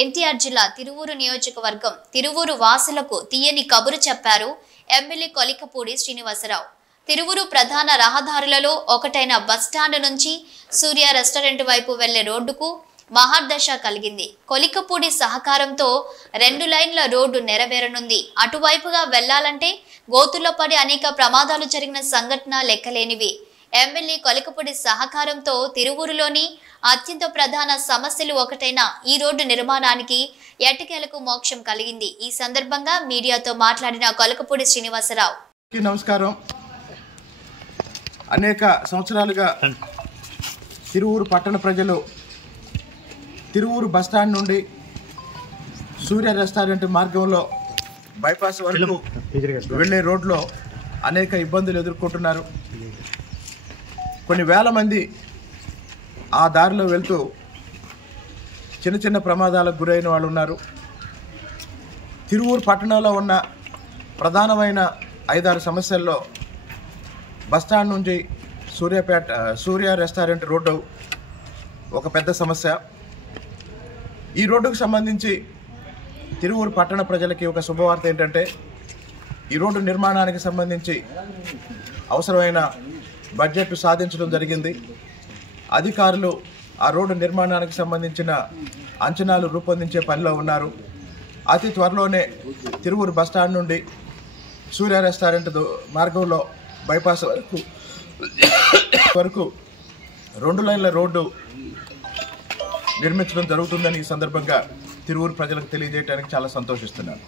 ఎన్టీఆర్ జిల్లా తిరువూరు నియోజకవర్గం తిరువూరు వాసులకు తీయని కబురు చెప్పారు ఎమ్మెల్యే కొలికపూడి శ్రీనివాసరావు. తిరువూరు ప్రధాన రహదారులలో ఒకటైన బస్టాండ్ నుంచి సూర్య రెస్టారెంట్ వైపు వెళ్లే రోడ్డుకు మహర్దశ కలిగింది. కొలికపూడి సహకారంతో 2 లైన్ల రోడ్డు నెరవేరనుంది. అటువైపుగా వెళ్లాలంటే గోతుల్లో పడి అనేక ప్రమాదాలు జరిగిన సంఘటన లెక్కలేనివి. ఎమ్మెల్యే కొలికపూడి సహకారంతో తిరువూరులోని అత్యంత ప్రధాన సమస్యలు ఒకటైన ఈ రోడ్డు నిర్మాణానికి ఎట్టకేలకు మోక్షం కలిగింది. ఈ సందర్భంగా మీడియాతో మాట్లాడిన కొలికపూడి శ్రీనివాసరావు. నమస్కారం. అనేక సంవత్సరాలుగా తిరువూరు పట్టణ ప్రజలు తిరువూరు బస్టాండ్ నుండి సూర్య రెస్టారెంట్ మార్గంలో బైపాస్ వరకు వెళ్లే రోడ్లో అనేక ఇబ్బందులు ఎదుర్కొంటున్నారు. కొన్ని వేల మంది ఆ దారిలో వెళ్తూ చిన్న చిన్న ప్రమాదాలకు గురైన వాళ్ళు ఉన్నారు. తిరువూరు పట్టణంలో ఉన్న ప్రధానమైన 5-6 సమస్యల్లో బస్టాండ్ నుంచి సూర్య రెస్టారెంట్ రోడ్డు ఒక పెద్ద సమస్య. ఈ రోడ్డుకు సంబంధించి తిరువూరు పట్టణ ప్రజలకి ఒక శుభవార్త ఏంటంటే, ఈ రోడ్డు నిర్మాణానికి సంబంధించి అవసరమైన బడ్జెట్ సాధించడం జరిగింది. అధికారులు ఆ రోడ్డు నిర్మాణానికి సంబంధించిన అంచనాలు రూపొందించే పనిలో ఉన్నారు. అతి త్వరలోనే తిరువూరు బస్టాండ్ నుండి సూర్య రెస్టారెంట్ మార్గంలో బైపాస్ వరకు 2 లైన్ల రోడ్డు నిర్మించడం జరుగుతుందని ఈ సందర్భంగా తిరువూరు ప్రజలకు తెలియజేయడానికి చాలా సంతోషిస్తున్నాను.